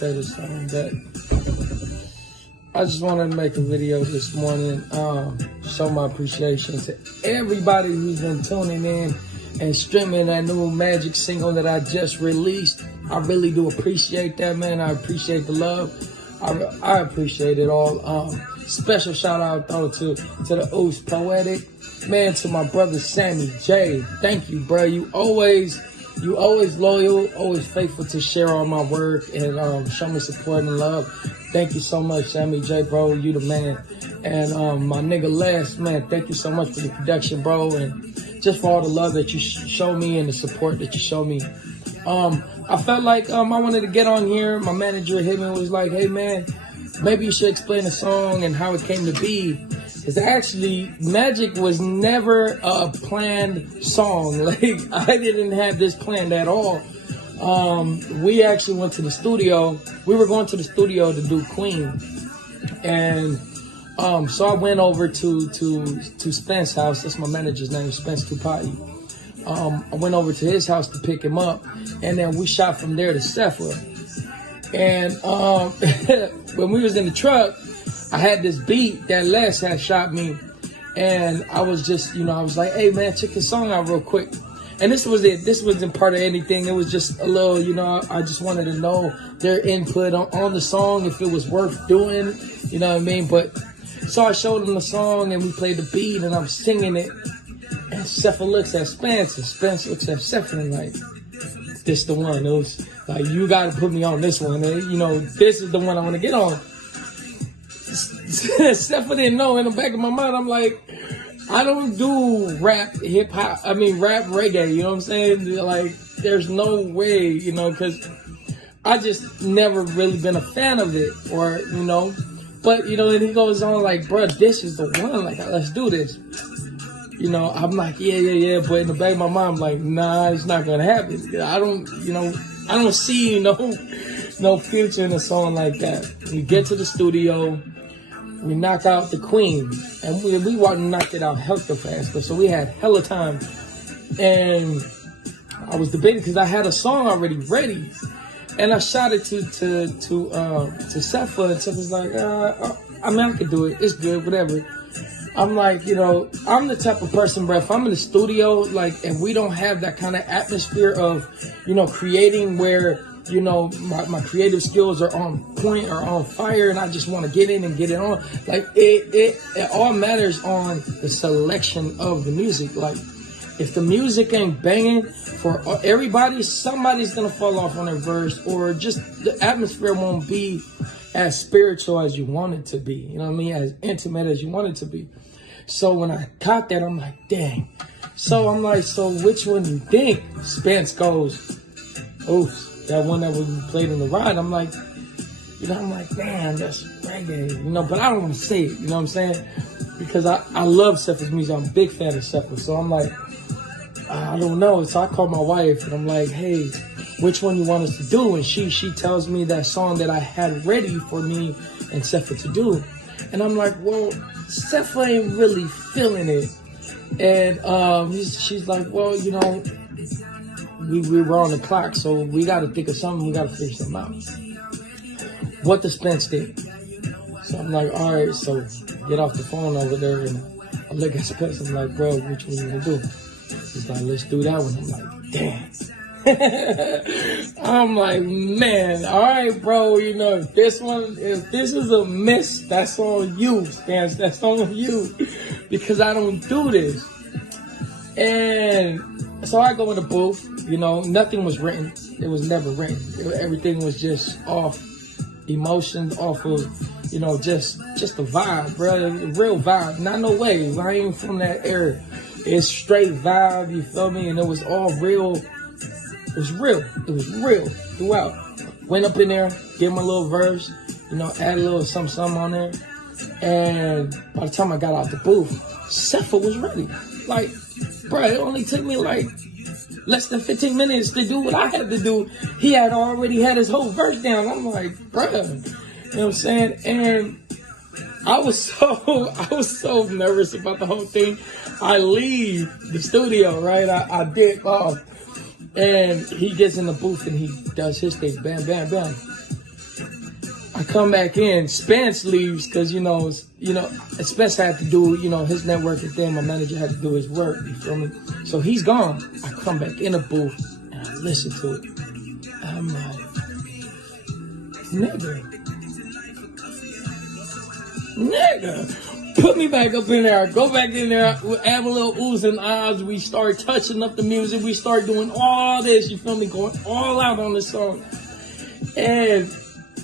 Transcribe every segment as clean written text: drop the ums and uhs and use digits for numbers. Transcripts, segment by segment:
favorite song. But I just wanted to make a video this morning, show my appreciation to everybody who's been tuning in and streaming that new Magic single that I just released. I really do appreciate that, man. I appreciate the love. I appreciate it all. Special shout out though to the Oops Poetic, man, to my brother Sammy J. Thank you, bro. You always loyal, always faithful to share all my work and show me support and love. Thank you so much, Sammy J, bro. You the man. And my nigga Les, man, thank you so much for the production, bro, and just for all the love that you show me and the support that you show me. I felt like I wanted to get on here. My manager hit me and was like, hey, man, maybe you should explain the song and how it came to be. Because actually, Magic was never a planned song. Like, I didn't have this planned at all. We actually went to the studio. We were going to the studio to do Queen. And so I went over to Spence's house. That's my manager's name, Spence Tupati. I went over to his house to pick him up. And then we shot from there to Cepha. And when we was in the truck, I had this beat that Les had shot me, and I was just, I was like, hey man, check this song out real quick. And this was it. This wasn't part of anything. It was just a little, I just wanted to know their input on the song, if it was worth doing, you know what I mean? But so I showed them the song and we played the beat and I'm singing it. And Cepha looks at Spence and Spence looks at Cepha and like, this the one. It was like, you got to put me on this one. And, this is the one I want to get on. Cepha didn't know. In the back of my mind, I'm like, I don't do rap, hip hop. I mean, rap reggae. You know what I'm saying? Like, there's no way, because I just never really been a fan of it, or But and he goes on like, bro, this is the one. Like, let's do this. I'm like, yeah. But in the back of my mind, I'm like, nah, it's not gonna happen. I don't see no future in a song like that. We get to the studio. We knock out the Queen, and we want to knock it out hella fast, but so we had hella time. And I was debating because I had a song already ready, and I shot it to Cepha, and Cepha's like, I could do it. It's good, whatever. I'm like, I'm the type of person, bro, if I'm in the studio, like, and we don't have that kind of atmosphere of, creating where, my creative skills are on point or on fire, and I just want to get in and get it on. Like, it all matters on the selection of the music. Like, if the music ain't banging for everybody, somebody's going to fall off on their verse, or just the atmosphere won't be as spiritual as you want it to be. You know what I mean? As intimate as you want it to be. So when I caught that, I'm like, dang. So I'm like, so which one do you think? Spence goes, oops. That one that we played in the ride, I'm like, man, that's reggae, but I don't want to say it, you know what I'm saying? Because I love Cepha's music. I'm a big fan of Cepha. So I'm like, I don't know. So I called my wife and I'm like, hey, which one you want us to do? And she tells me that song that I had ready for me and Cepha to do. And I'm like, well, Cepha ain't really feeling it. And she's like, well, we were on the clock, so we got to think of something. We got to figure something out. What the Spence did. So I'm like, all right, so get off the phone over there, and I look at Spence. I'm like, bro, which one you gonna do? He's like, let's do that one. I'm like, damn. I'm like, man, all right, bro. If this is a miss, that's on you, Spence. That's on you, because I don't do this. And so I go in the booth. Nothing was written. It was never written. Everything was just off emotions, off of, just the vibe, bro. Real vibe. Not no way. I ain't from that era. It's straight vibe, you feel me? And it was all real. It was real. It was real throughout. Went up in there, gave him a little verse, add a little something on there. And by the time I got out the booth, Cepha was ready. Like, bro, it only took me like less than 15 minutes to do what I had to do. He had already had his whole verse down. I'm like, bruh, you know what I'm saying? And I was so nervous about the whole thing. I leave the studio, right? I dip off. And he gets in the booth and he does his thing. Bam, bam, bam. I come back in, Spence leaves because, Spence had to do, his networking thing. My manager had to do his work, you feel me? So he's gone. I come back in the booth and I listen to it. And I'm like, nigga, put me back up in there. Go back in there, we add a little oohs and ahs. We start touching up the music. We start doing all this, you feel me? Going all out on the song. And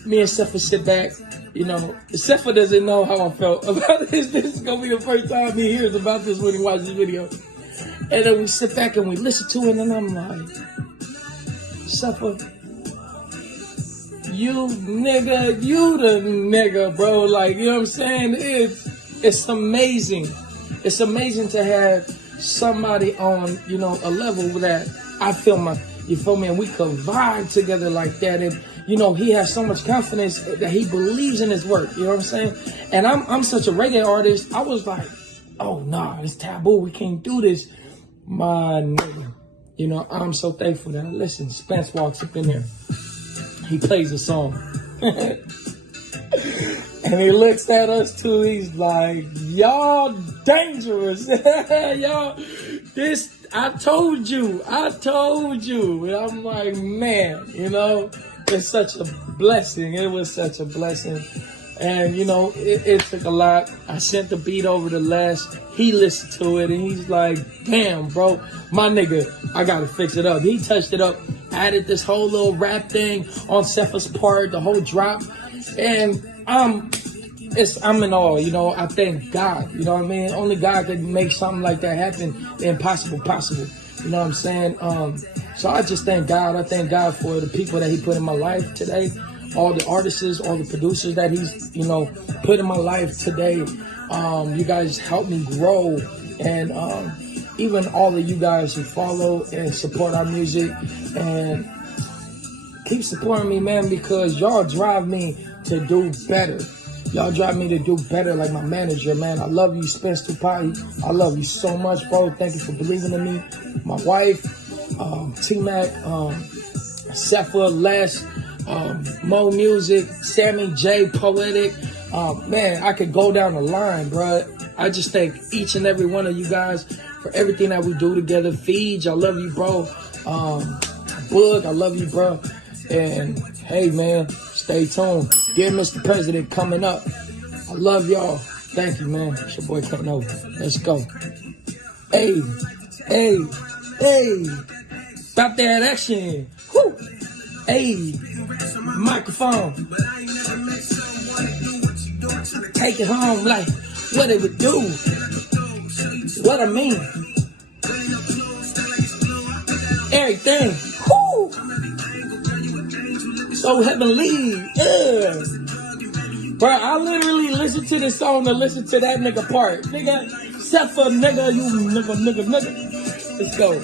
me and Sepha sit back, Sepha doesn't know how I felt about this. This is going to be the first time he hears about this when he watches the video. And then we sit back and we listen to it, and I'm like, Sepha, you the nigga, bro. Like, you know what I'm saying? It's amazing. It's amazing to have somebody on, a level that I feel you feel me? And we could vibe together like that. And, he has so much confidence that he believes in his work. You know what I'm saying? And I'm such a reggae artist. I was like, oh, nah, it's taboo. We can't do this. My nigga. I'm so thankful that, listen, Spence walks up in there. He plays a song. And he looks at us too. He's like, y'all dangerous. Y'all, I told you. And I'm like, man, it's such a blessing. It was such a blessing. And, it took a lot. I sent the beat over to Les. He listened to it and he's like, damn, bro, my nigga, I got to fix it up. He touched it up, added this whole little rap thing on Sepha's part, the whole drop. And I'm in awe, I thank God, you know what I mean? Only God could make something like that happen, the impossible possible. You know what I'm saying? So I just thank God. I thank God for the people that he put in my life today, all the artists, all the producers that he's, put in my life today. You guys helped me grow, and even all of you guys who follow and support our music and keep supporting me, man, because y'all drive me to do better. Y'all drive me to do better, like my manager, man. I love you, Spence Tupai. I love you so much, bro. Thank you for believing in me. My wife, T-Mac, Sepha, Les, Mo Music, Sammy J, Poetic. Man, I could go down the line, bro. I just thank each and every one of you guys for everything that we do together. Feej, I love you, bro. Boog, I love you, bro. And hey, man, stay tuned. Dear Mr. President coming up. I love y'all. Thank you, man. It's your boy coming over. Let's go. Hey. About that action. Woo. Hey. Microphone. Take it home like what it would do. What I mean. Everything. Woo. So heavenly, yeah. Bro, I literally listened to this song to listen to that nigga part. Nigga, Sepha, nigga, you nigga. Let's go.